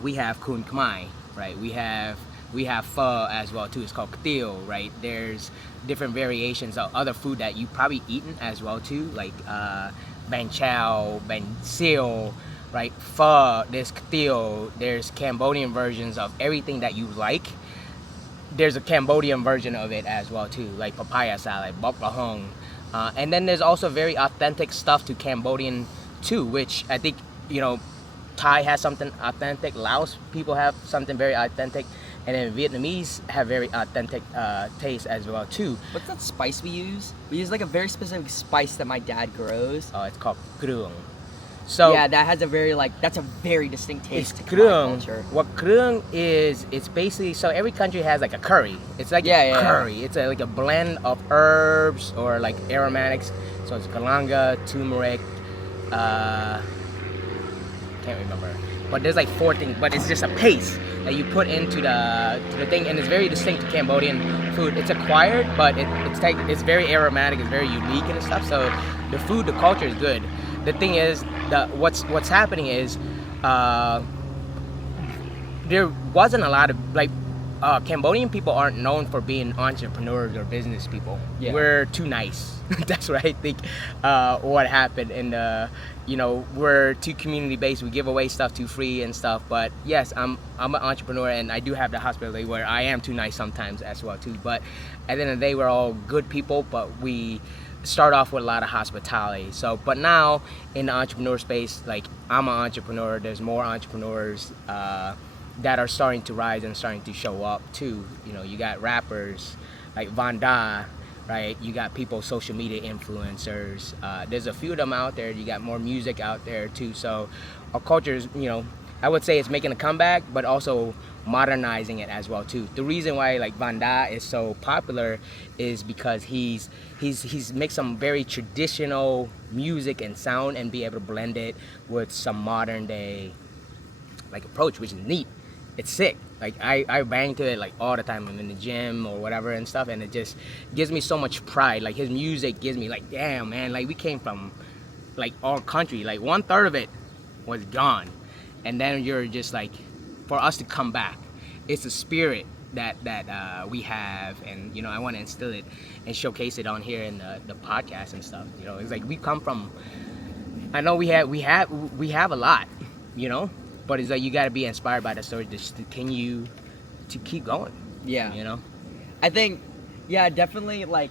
We have Kun Khmer, right? We have pho as well too. It's called Ktil, right? There's different variations of other food that you probably eaten as well too, like Banh Chao, Banh Siêu, right? Pho, there's Ktil, there's Cambodian versions of everything that you like. There's a Cambodian version of it as well too, like papaya salad, bok bahong. And then there's also very authentic stuff to Cambodian too, which I think, you know, Thai has something authentic, Laos people have something very authentic, and then Vietnamese have very authentic taste as well too. What's that spice we use? We use like a very specific spice that my dad grows. Oh, it's called krung. So yeah, that has a very that's a very distinct taste to krung. culture. What krung is, it's basically, so every country has like a curry. It's like curry. It's like a blend of herbs or like aromatics. So it's galanga, turmeric, can't remember, but there's like 4 things, but it's just a paste that you put into the thing, and it's very distinct to Cambodian food. It's acquired, but it's very aromatic, it's very unique and stuff. So the food, the culture is good. The thing is, what's happening is there wasn't a lot of like Cambodian people aren't known for being entrepreneurs or business people. Yeah. We're too nice. That's what I think what happened. And you know, we're too community based. We give away stuff too free and stuff. But yes, I'm an entrepreneur, and I do have the hospitality where I am too nice sometimes as well too. But at the end of the day, we're all good people, but we start off with a lot of hospitality. So, but now in the entrepreneur space, like I'm an entrepreneur. There's more entrepreneurs that are starting to rise and starting to show up too. You know, you got rappers like Vanda, right? You got people, social media influencers. There's a few of them out there. You got more music out there too. So our culture is, you know, I would say it's making a comeback, but also modernizing it as well too. The reason why like Vanda is so popular is because he's mixed some very traditional music and sound and be able to blend it with some modern day like approach, which is neat. It's sick. Like I bang to it like all the time. I'm in the gym or whatever and stuff, and it just gives me so much pride. Like his music gives me like, damn man, like we came from like our country, like 1/3 of it was gone, and then you're just like, for us to come back, it's a spirit that we have, and you know I want to instill it and showcase it on here in the podcast and stuff. You know, it's like we come from. I know we have a lot, you know. But it's like you got to be inspired by the story to continue to keep going. Yeah. You know? I think, yeah, definitely, like,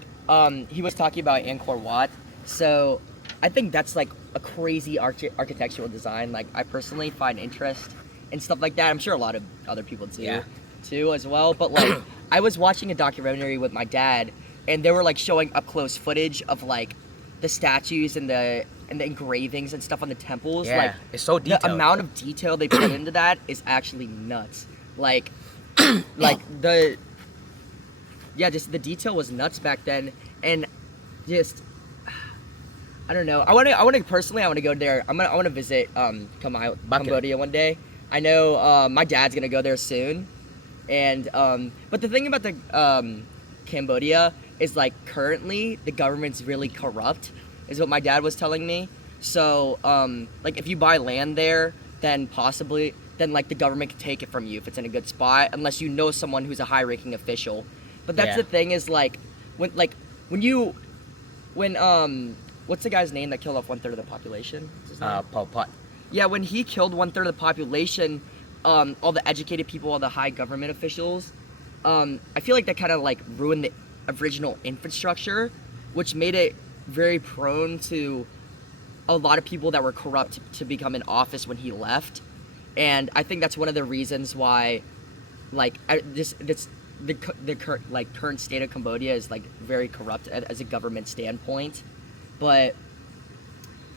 he was talking about Angkor Wat. So I think that's, like, a crazy architectural design. Like, I personally find interest in stuff like that. I'm sure a lot of other people do, too, as well. But, like, I was watching a documentary with my dad, and they were, like, showing up-close footage of, like, the statues and the engravings and stuff on the temples. Yeah, like it's so detailed. The amount of detail they put into that is actually nuts. Like the yeah, just the detail was nuts back then, and just I don't know. I want to personally. I want to go there. I want to visit Cambodia one day. I know my dad's gonna go there soon, and but the thing about the Cambodia is like currently the government's really corrupt, is what my dad was telling me. So like if you buy land there, then like the government can take it from you if it's in a good spot, unless you know someone who's a high-ranking official. But that's the thing is like when what's the guy's name that killed off 1/3 of the population? What's his name? Pol Pot. Yeah, when he killed 1/3 of the population, all the educated people, all the high government officials, I feel like that kind of like ruined the original infrastructure, which made it very prone to a lot of people that were corrupt to become in office when he left. And I think that's one of the reasons why, like, the current state of Cambodia is like very corrupt as a government standpoint. But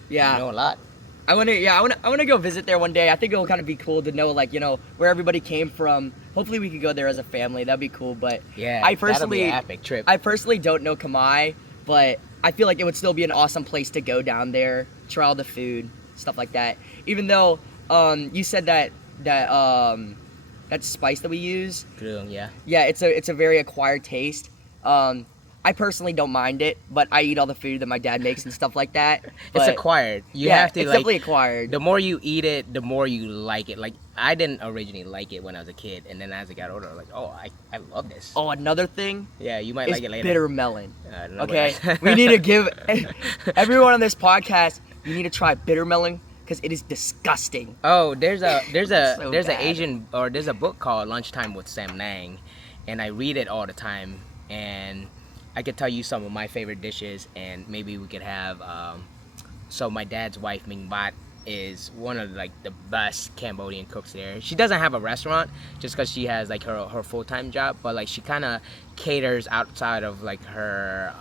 yeah, You know a lot. I want to go visit there one day. I think it'll kind of be cool to know, like, you know, where everybody came from. Hopefully we could go there as a family. That'd be cool. But Yeah, I that'll be personally, an epic trip. I personally don't know Khmer, but I feel like it would still be an awesome place to go down there, try all the food, stuff like that. Even though you said that spice that we use, Yeah. yeah, it's a very acquired taste. I personally don't mind it, but I eat all the food that my dad makes and stuff like that. But It's acquired. You yeah, have to it's like. definitely acquired. The more you eat it, the more you like it. Like I didn't originally like it when I was a kid, and then as I got older, I was like, oh, I love this. Oh, another thing Yeah, you might is like it later. bitter melon. I don't know Okay, what that- we need to give everyone on this podcast. You need to try bitter melon because it is disgusting. Oh, there's So an bad. Asian, or there's a book called Lunchtime with Samnang, and I read it all the time, and I could tell you some of my favorite dishes, and maybe we could have so my dad's wife Ming Bat is one of like the best Cambodian cooks there. She doesn't have a restaurant just because she has like her full-time job, but like she kind of caters outside of like her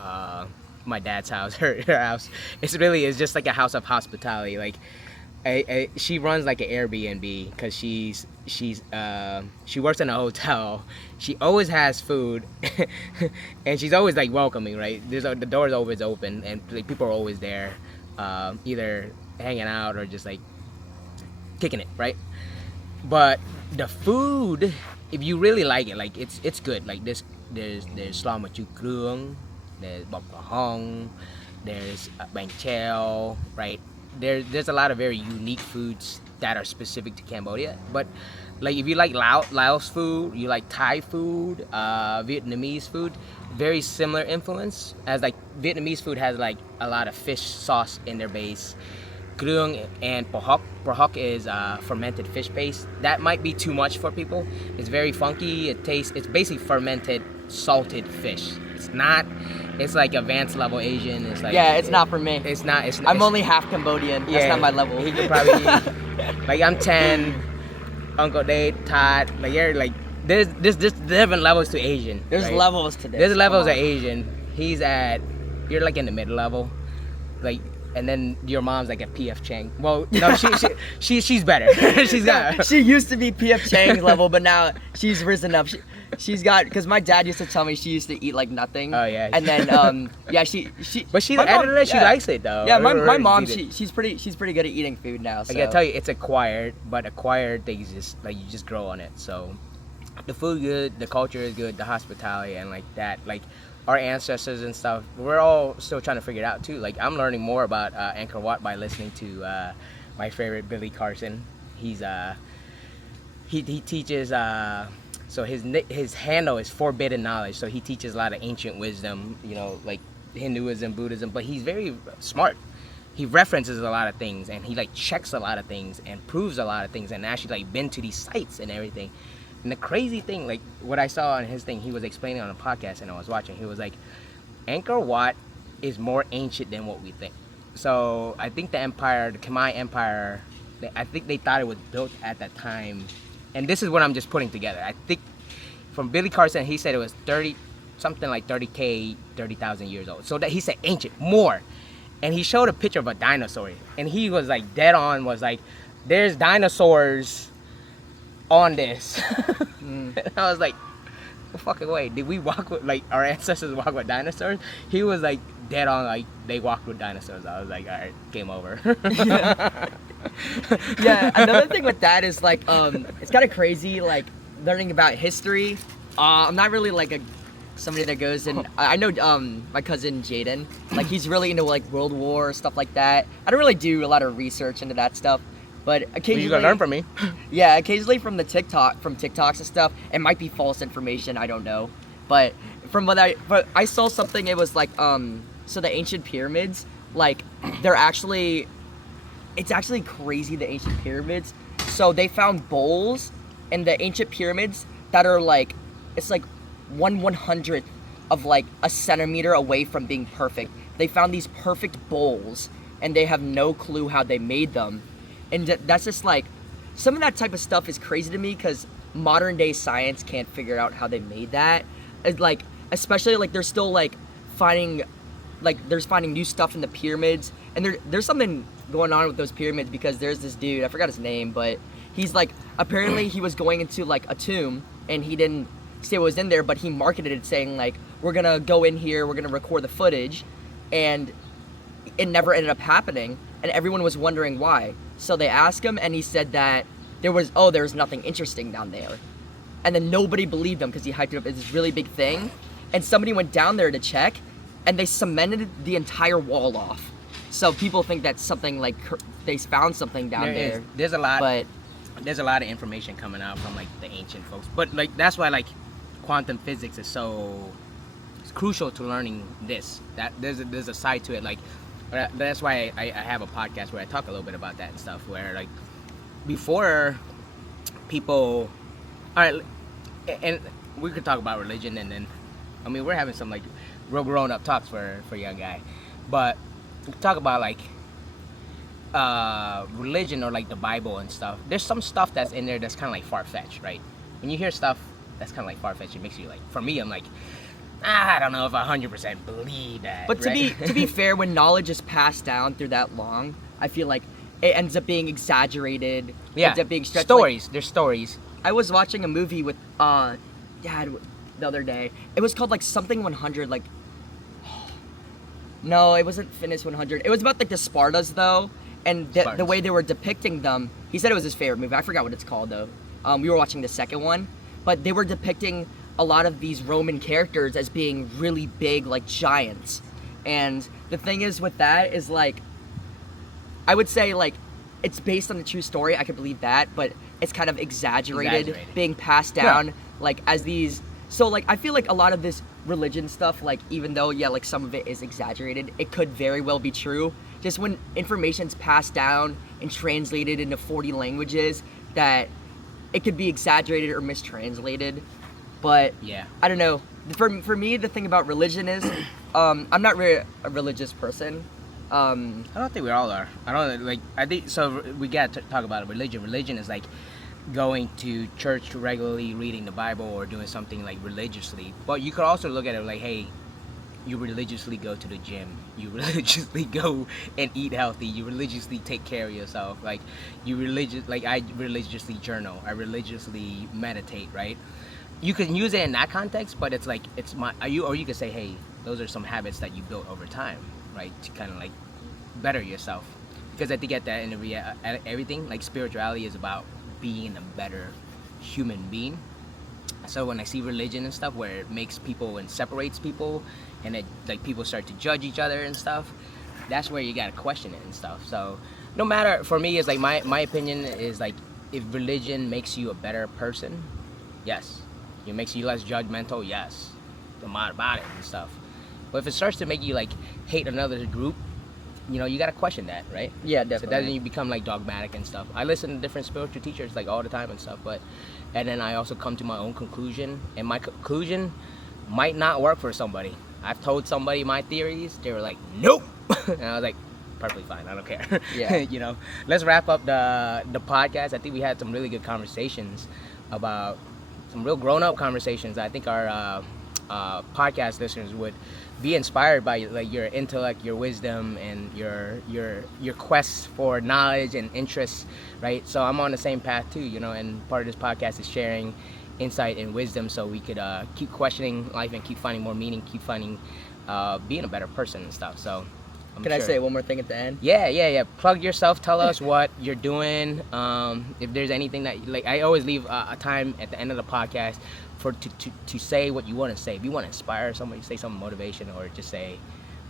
my dad's house, her house. It's just like a house of hospitality. Like she runs like an Airbnb because she works in a hotel. She always has food, and she's always like welcoming. Right, the door's always open, and like, people are always there, either hanging out or just like kicking it. Right, but the food, if you really like it, like it's good. Like there's slam chu krung, there's bok hong, there's bang chao, right? There's a lot of very unique foods that are specific to Cambodia. But like if you like Laos food, you like Thai food, Vietnamese food, very similar influence. As like Vietnamese food has like a lot of fish sauce in their base. Krung and Pohok. Pohok is fermented fish paste. That might be too much for people. It's very funky. It's basically fermented salted fish. It's like advanced level Asian. It's like Yeah, it's not for me. It's not. I'm only half Cambodian. That's not my level. He could probably eat. Like I'm 10, Uncle Dave, Todd. Like you're like there's different levels to Asian. There's right? levels to this. There's levels Come of on. Asian. You're like in the mid level, like, and then your mom's like a PF Chang. Well, no, she's better. She's got. She used to be PF Chang's level, but now she's risen up. She's got, because my dad used to tell me she used to eat like nothing. Oh yeah. And then yeah, she. But she's my mom- editor. She yeah. likes it though. Yeah, my mom, Eat it. she's pretty good at eating food now. So. I gotta tell you, it's acquired, but acquired things just like you just grow on it. So the food good, the culture is good, the hospitality and like that, like our ancestors and stuff. We're all still trying to figure it out too. Like I'm learning more about Angkor Wat by listening to my favorite Billy Carson. He's he teaches. So his handle is forbidden knowledge. So he teaches a lot of ancient wisdom, you know, like Hinduism, Buddhism. But he's very smart. He references a lot of things, and he like checks a lot of things and proves a lot of things, and actually like been to these sites and everything. And the crazy thing, like what I saw on his thing, he was explaining on a podcast, and I was watching. He was like, Angkor Wat is more ancient than what we think. So I think the Khmer Empire, I think they thought it was built at that time. And this is what I'm just putting together. I think from Billy Carson, he said it was 30,000 years old. So that he said ancient, more. And he showed a picture of a dinosaur. And he was like dead on, was like, there's dinosaurs on this. And I was like, fucking way. Did we walk with, like, our ancestors walk with dinosaurs? He was like dead on, like, they walked with dinosaurs. I was like, all right, game over. Yeah, another thing with that is like it's kind of crazy like learning about history. I'm not really like somebody that goes and I know my cousin Jaden, like he's really into like World War stuff like that. I don't really do a lot of research into that stuff, but occasionally You gotta learn from me. Yeah, occasionally from TikToks and stuff. It might be false information, I don't know, but from what I saw something. It was like so the ancient pyramids, like it's actually crazy, the ancient pyramids. So they found bowls in the ancient pyramids that are like, it's like 1/100th of like a centimeter away from being perfect. They found these perfect bowls and they have no clue how they made them. And that's just like, some of that type of stuff is crazy to me because modern day science can't figure out how they made that. It's like, especially like they're still like finding new stuff in the pyramids, and there's something going on with those pyramids because there's this dude, I forgot his name, but he's like, apparently he was going into like a tomb and he didn't say what was in there, but he marketed it saying like, we're gonna go in here, we're gonna record the footage, and it never ended up happening, and everyone was wondering why. So they asked him and he said that there's nothing interesting down there. And then nobody believed him because he hyped it up as this really big thing, and somebody went down there to check and they cemented the entire wall off. So people think that's something like they found something down there. There's a lot. But there's a lot of information coming out from like the ancient folks. But like that's why like quantum physics is so crucial to learning this. That there's a side to it. Like that's why I have a podcast where I talk a little bit about that and stuff. Where like before people, all right, and we could talk about religion, and then I mean we're having some like real grown up talks for a young guy, but we talk about like religion or like the Bible and stuff. There's some stuff that's in there that's kind of like far-fetched, right? When you hear stuff that's kind of like far-fetched, it makes you like, for me, I'm like, I don't know if I 100% believe that. But right? to be fair, when knowledge is passed down through that long, I feel like it ends up being exaggerated. Yeah, ends up being stretched. stories. There's stories. I was watching a movie with Dad the other day. It was called like something 100, like no, it wasn't Fitness 100. It was about like the Spartas though, and the way they were depicting them. He said it was his favorite movie. I forgot what it's called though. We were watching the second one, but they were depicting a lot of these Roman characters as being really big, like giants. And the thing is with that is like, I would say like, it's based on a true story. I could believe that, but it's kind of exaggerated. Being passed down like as these. So like, I feel like a lot of this religion stuff, like even though like some of it is exaggerated, it could very well be true. Just when information's passed down and translated into 40 languages, that it could be exaggerated or mistranslated. But yeah, I don't know. For me, the thing about religion is, I'm not really a religious person. I don't think we all are. I think so. We got to talk about religion. Religion is like going to church regularly, reading the Bible, or doing something like religiously. But you could also look at it like, hey, you religiously go to the gym, you religiously go and eat healthy, you religiously take care of yourself, like I religiously journal, I religiously meditate, right? You can use it in that context, but it's like or you could say, hey, those are some habits that you built over time, right, to kind of like better yourself. Because I think at that end of everything, like spirituality is about being a better human being. So when I see religion and stuff where it makes people and separates people, and it like people start to judge each other and stuff, that's where you gotta question it and stuff. So no matter, for me, it's like my opinion is like, if religion makes you a better person, yes. It makes you less judgmental, yes. No matter about it and stuff. But if it starts to make you like hate another group, you gotta question that, right? Yeah, definitely. So then you become like dogmatic and stuff. I listen to different spiritual teachers like all the time and stuff, and then I also come to my own conclusion, and my conclusion might not work for somebody. I've told somebody my theories, they were like, nope, and I was like, perfectly fine, I don't care. Yeah. Let's wrap up the podcast. I think we had some really good conversations about some real grown-up conversations. I think our podcast listeners would be inspired by like your intellect, your wisdom, and your quest for knowledge and interests, right? So I'm on the same path too, and part of this podcast is sharing insight and wisdom, so we could keep questioning life and keep finding more meaning, keep finding being a better person and stuff. So Can I say one more thing at the end? Yeah. Plug yourself. Tell us what you're doing. If there's anything that like, I always leave a time at the end of the podcast to say what you want to say. If you want to inspire somebody, say some motivation, or just say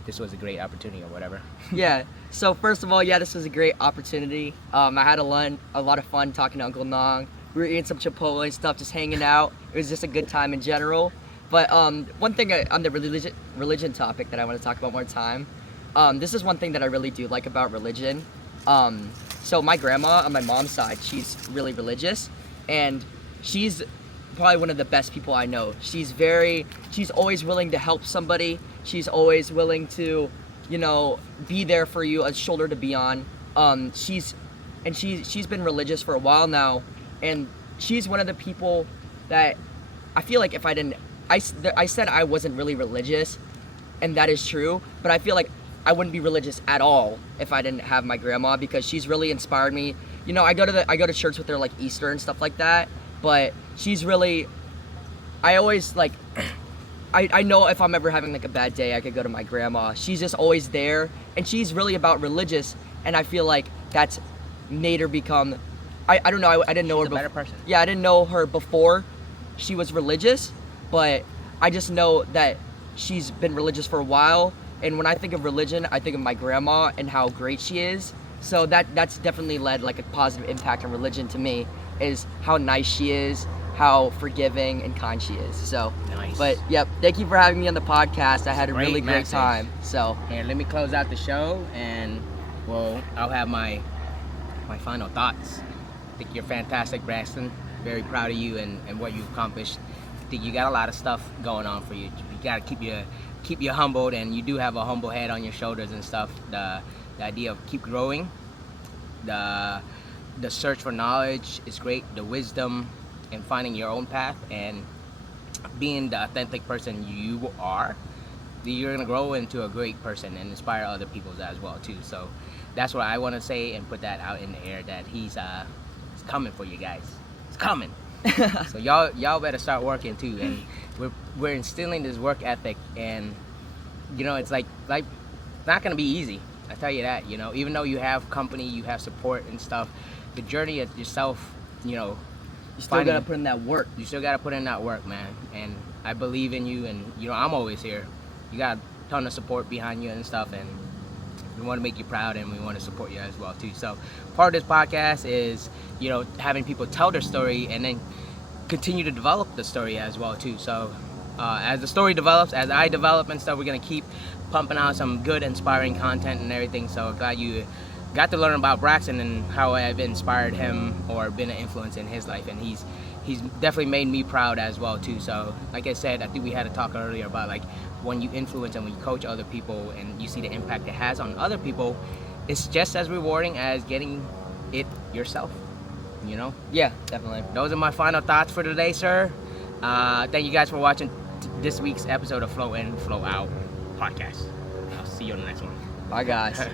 this was a great opportunity or whatever. Yeah. So first of all, this was a great opportunity. I had a lot of fun talking to Uncle Nong. We were eating some Chipotle stuff, just hanging out. It was just a good time in general. But one thing on the religion topic that I want to talk about more time. This is one thing that I really do like about religion. So my grandma on my mom's side, she's really religious, and she's probably one of the best people I know. She's always willing to help somebody. She's always willing to, be there for you, a shoulder to be on. She's been religious for a while now, and she's one of the people that I feel like if I didn't, I said I wasn't really religious, and that is true, but I feel like I wouldn't be religious at all if I didn't have my grandma, because she's really inspired me. I go to church with her like Easter and stuff like that, but she's really, I always like, I know if I'm ever having like a bad day, I could go to my grandma. She's just always there, and she's really about religious, and I feel like that's made her become, I don't know, I didn't know her a better person. Yeah, I didn't know her before she was religious, but I just know that she's been religious for a while. And when I think of religion, I think of my grandma and how great she is. So that's definitely led like a positive impact on religion to me, is how nice she is, how forgiving and kind she is. So, Nice. But yep, thank you for having me on the podcast. I had a Great really great message. time. So Here, let me close out the show, and I'll have my final thoughts. I think you're fantastic, Braxton. Very proud of you and what you've accomplished. I think you got a lot of stuff going on for you. You gotta keep you humbled, and you do have a humble head on your shoulders and stuff. The idea of keep growing, the search for knowledge is great, the wisdom and finding your own path and being the authentic person you are, you're gonna grow into a great person and inspire other people as well too. So that's what I want to say and put that out in the air, that he's coming for you guys. It's coming. So y'all better start working too, and we're instilling this work ethic, and it's like not gonna be easy. I tell you that. Even though you have company, you have support and stuff, the journey of yourself, you still gotta put in that work. You still gotta put in that work, man. And I believe in you, and I'm always here. You got a ton of support behind you and stuff, and we want to make you proud, and we want to support you as well too. So part of this podcast is having people tell their story and then continue to develop the story as well too. So as the story develops, as I develop and stuff, we're gonna keep pumping out some good inspiring content and everything. So glad you got to learn about Braxton and how I've inspired him or been an influence in his life, and he's definitely made me proud as well too. So like I said, I think we had a talk earlier about like when you influence and when you coach other people and you see the impact it has on other people, it's just as rewarding as getting it yourself. Yeah, definitely. Those are my final thoughts for today, sir. Thank you guys for watching this week's episode of Flow In, Flow Out podcast. I'll see you on the next one. Bye, guys.